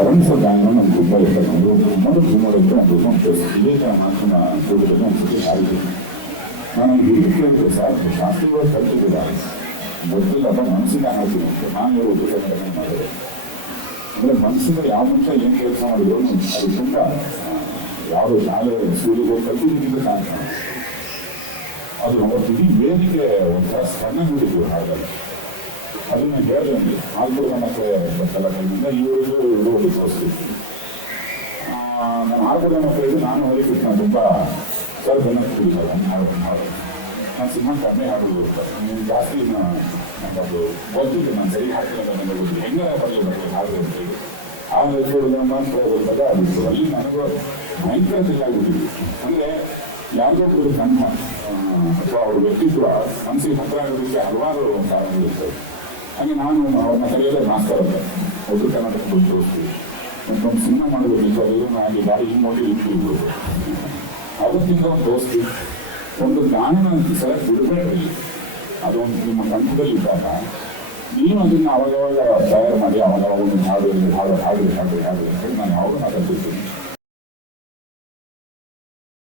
ಚರಣಸ ಗಾಯನ ನಮ್ಗೆ ತುಂಬ ಇಷ್ಟ. ನಮ್ಮದು ಗುಮ್ಮಡಿದ್ರೆ ಒಂದು ವಿವೇಕ ಮಾತಿನ ಕೂಡದಲ್ಲಿ ಒಂದ್ಸತಿ ಆಯಿತು. ನಾನು ಹುಡುಗಿ ಕೇಳಿದ್ರೆ ಸರ್ ಶಾಸ್ತ್ರಿಗಳು ಕಲ್ತಿದ್ದೀರ ಗೊತ್ತಿಲ್ಲ ಅಥವಾ ಮನಸ್ಸಿಗೆ ಹಾಡ್ತೀನಿ ಅಂತ ನಾನು ಹೇಳೋ ಉದ್ದೇಶ ಮಾಡಿದೆ. ಅಂದರೆ ಮನಸ್ಸಿಗೆ ಯಾವ ಮನುಷ್ಯ ಏನು ಕೆಲಸ ಮಾಡಿದ್ರು ಅದು ತುಂಬ ಯಾವುದೋ ಶಾಲೆ ಸ್ಕೂಲಿಗೆ ಹೋಗಿ ಕಲ್ತಿದ್ದಕ್ಕಿಂತ ಕಾಣ್ತಾನೆ. ಅದು ಅವತ್ತು ಇಡೀ ವೇದಿಕೆ ಒಂಥರ ಸಣ್ಣ ಬಿಟ್ಟಿದ್ರು ಹಾಗಲ್ಲ. ಅದನ್ನ ಹೇಳಿದೆ ನನಗೆ ಆಲ್ಪುರ ಮತ್ತೆ ಕಲ ಕೈಯಿಂದ ಇವರು ತೋರಿಸ್ತೀವಿ. ನಾನು ಆಲ್ಪುರ ಮಕ್ಕಳಿಗೆ ನಾನು ಹರಿಕೃಷ್ಣ ತುಂಬ ಸರ್ ಬೆನ್ನತ್ತಿದ್ದಾರೆ ಹಾಡು ನಾನು ಸಿನಿಮಾ ಕಡಿಮೆ ಹಾಡೋದು ನೀವು ಜಾಸ್ತಿ ನಮ್ಮದು ಗೊತ್ತಿದ್ದು ನಾನು ಸರಿ ಹಾಡ್ತೀನಿ ಅಂತ ನನಗೆ ಗೊತ್ತಿಲ್ಲ. ಹೆಂಗೆ ಬರಲಿ ಹಾಡು ಅಂತೇಳಿ ಆ ನಮ್ಮ ಮಾತ್ರ ಬಂದಾಗ ಅದು ಅಲ್ಲಿ ನನಗೂ ಭಯಂಕರ ತಿಳಿಯಾಗ್ಬಿಟ್ಟಿದ್ವಿ. ಅಂದರೆ ಯಾವುದೋ ಒಂದು ಕಂಠ ಅಥವಾ ಅವ್ರ ವ್ಯಕ್ತಿತ್ವ ಮನಸ್ಸಿಗೆ ಹತ್ರ ಆಗೋದಕ್ಕೆ ಹಲವಾರು ಕಾರಣಗಳಿರ್ತವೆ. ಹಾಗೆ ನಾನು ಅವ್ರನ್ನ ಕರೆಯೋದೇ ಮಾಸ್ತರ್ ಅಂತ ಉತ್ತರ ಕರ್ನಾಟಕ ಬಂದು ತೋರಿಸ್ತೀವಿ. ಒಂದು ಸಿನಿಮಾ ಮಾಡಬೇಕು ಅದನ್ನು ಹಾಗೆ ಗಾಡಿ ಹಿಂಗೆ ಮಾಡಿ ಇಟ್ಬಿಡ್ಬೋದು. ಅವತ್ತಿಂದ ಒಂದು ದೋಸ್ತಿ ಒಂದು ಗಾನನ ಸಲ ಬಿಡಬೇಡ್ರಿ, ಅದೊಂದು ನಿಮ್ಮ ಕಂಠದಲ್ಲಿ ಇದ್ದಾಗ ನೀವು ಅದನ್ನು ಅವಾಗವಾಗ ತಯಾರು ಮಾಡಿ ಅವಾಗವಾಗ ಒಂದು ಹಾಡು ಹಾಡು ಹಾಡು ಹಾಡು ಹಾಡು ಅಂತೇಳಿ ನಾನು